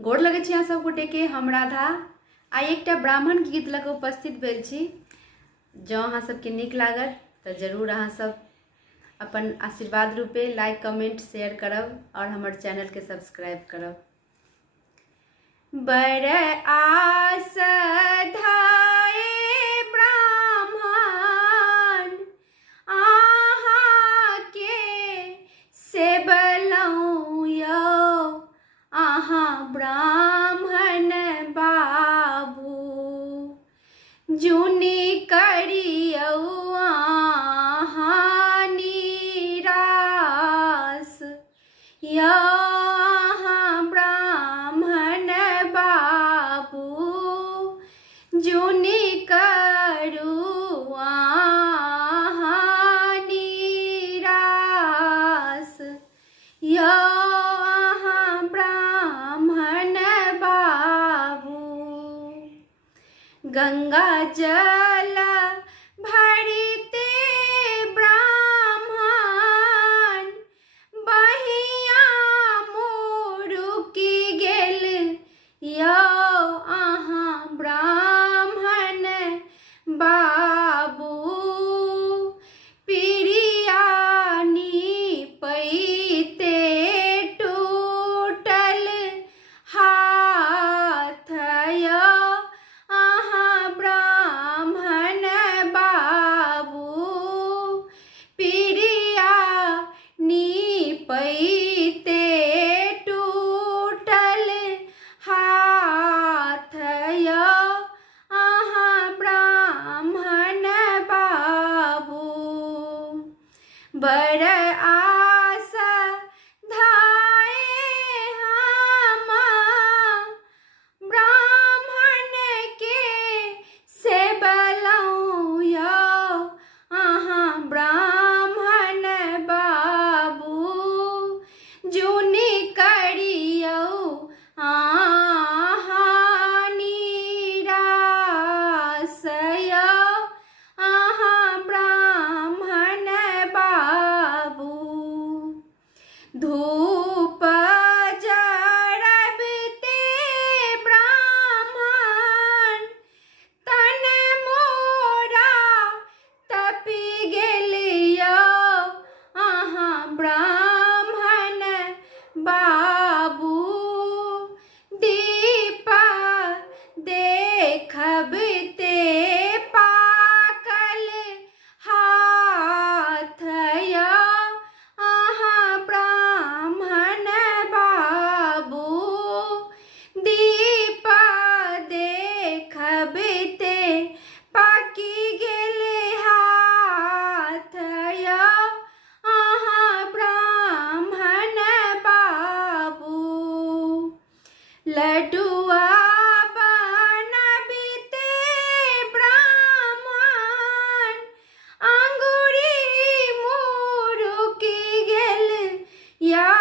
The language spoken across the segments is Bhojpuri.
गोर लगे छी अहाँ सब गोटे के। हम राधा आई एक ब्राह्मण गीत लग उपस्थित भेल छी। जँ अहाँ सबके नीक लागत तो जरूर अहाँ सब अपन आशीर्वाद रूपे लाइक कमेंट शेयर करब और हमर चैनल के सब्सक्राइब करब। बर आस धाये ब्राह्मण आहा के सेबलौं यौ, आहा ब्राह्मण बाबू जुनी करियौ आहा निरास यौ, आहा ब्राह्मण बाबू जुनी करू आहा निरास यौ, आहा ब्राह्मण बाबू। गंगा जल भरिते ब्राह्मण बहिया मुरुकी गेल यौ, आहा ब्राह्मण बाबू पिरिया नीपैते टूटल हाथ यौ, आहा ब्राह्मण बाबू पिरिया नीपैते टूटल हाथ यौ, आहा ब्राह्मण बाबू। बर आस धाये हम ब्राह्मण के सेबलौं यौ, आहा ब्राह्मण बाबू जुनी करियौ आहा निरास यौ, आहा ब्राह्मण बाबू। धूप जरबते ब्राह्मण तन मोरा तपि गेल यौ, आहा ब्राह्मण बाबू दीप देखबते पाकल हाथ यौ, आहा ब्राह्मण बाबू दीप देखबते पाकी गेल हाथ यौ, आहा ब्राह्मण बाबू। लड्डुआ बनबिते ब्राह्मण अंगुरी मुरुकी गेल यौ,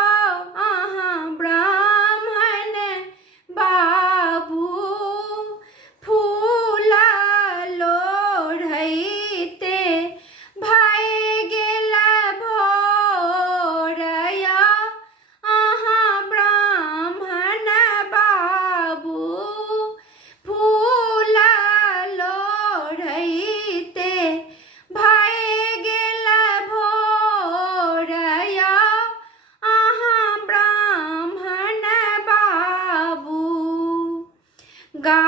आहा ब्राह्मण बाबू फूल लोढ़ैते भय गेल भोर यौ, आहा ब्राह्मण बाबू फूल लोढ़ैते भय गेल भोर यौ, आहा ब्राह्मण बाबू। गा